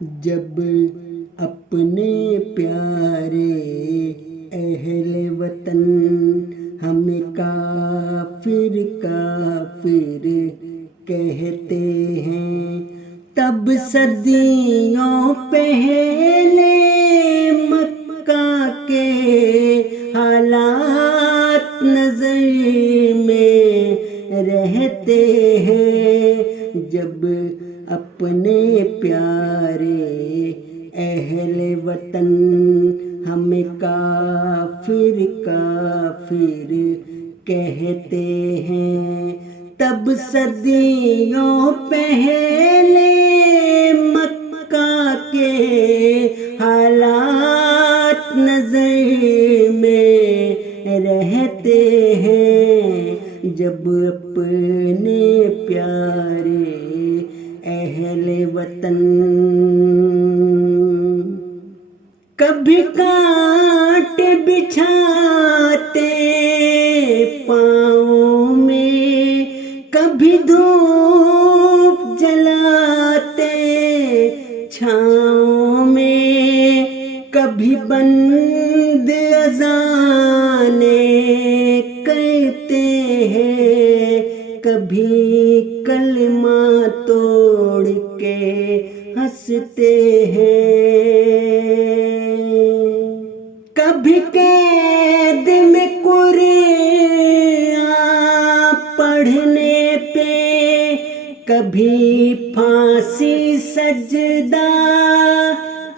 جب اپنے پیارے اہل وطن ہمیں کافر کافر کہتے ہیں، تب صدیوں پہلے مکہ کے حالات نظر میں رہتے ہیں۔ جب اپنے پیارے اہل وطن ہمیں کافر کافر کہتے ہیں، تب صدیوں پہلے مکہ کے حالات نظر میں رہتے ہیں۔ جب اپنے پیارے اہل وطن کبھی کانٹ بچھاتے پاؤں میں، کبھی دھوپ جلاتے چھاؤں میں، کبھی بند اذانیں کرتے ہیں، کبھی کلمہ توڑ کے ہنستے ہیں، کبھی قید میں قرآن پڑھنے پہ، کبھی پھانسی سجدہ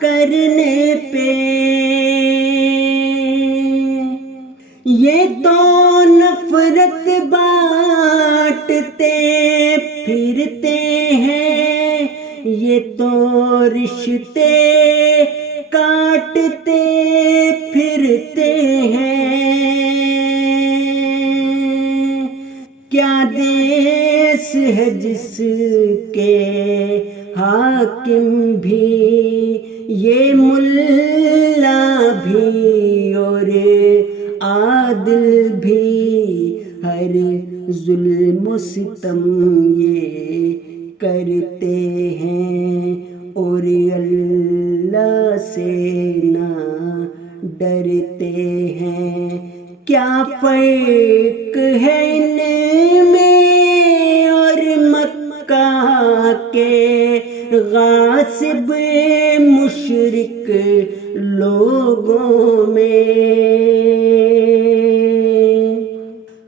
کرنے پہ۔ یہ تو نفرت بانٹتے پھرتے ہیں، یہ تو رشتے کاٹتے پھرتے ہیں۔ کیا دیس ہے جس کے حاکم بھی، یہ ملا بھی اور عادل بھی، ہر ظلم و ستم یہ کرتے ہیں، اور اللہ سے نہ ڈرتے ہیں۔ کیا فرق ہے ان میں اور مکہ کے غاصب مشرک لوگوں میں؟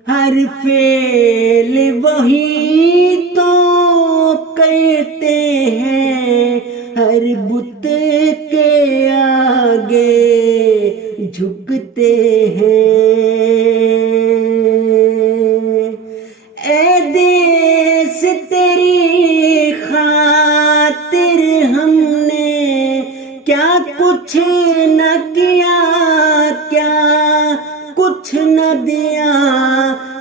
ہر فعل وہی تو کرتے ہیں، ہر بت کے آگے جھکتے ہیں۔ اے دیس تیری خاطر ہم نے کیا کچھ نہ کیا، کیا کچھ نہ دیا،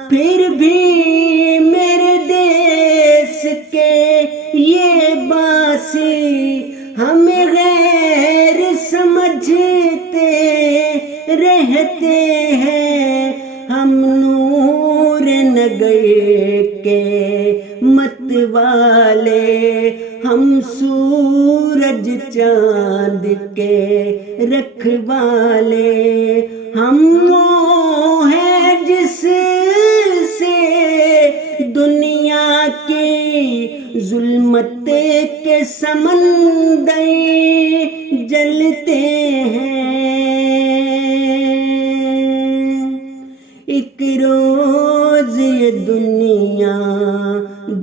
پھر بھی میرے دیس کے یہ باسی ہمیں غیر سمجھتے رہتے ہیں۔ ہم نور نگر کے مت والے، ہم سورج چاند کے رکھوالے، ہم وہ ہیں جس سے دنیا کی ظلمت کے سمندر جلتے ہیں۔ ایک روز یہ دنیا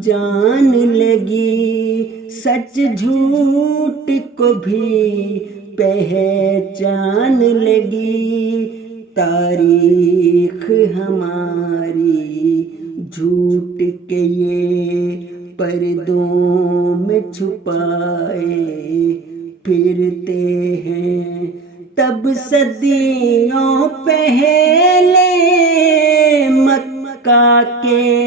جان لگی، سچ جھوٹ کو بھی پہچان لگی، تاریخ ہماری جھوٹ کے یہ پردوں میں چھپائے پھرتے ہیں۔ تب صدیوں پہلے مکہ کے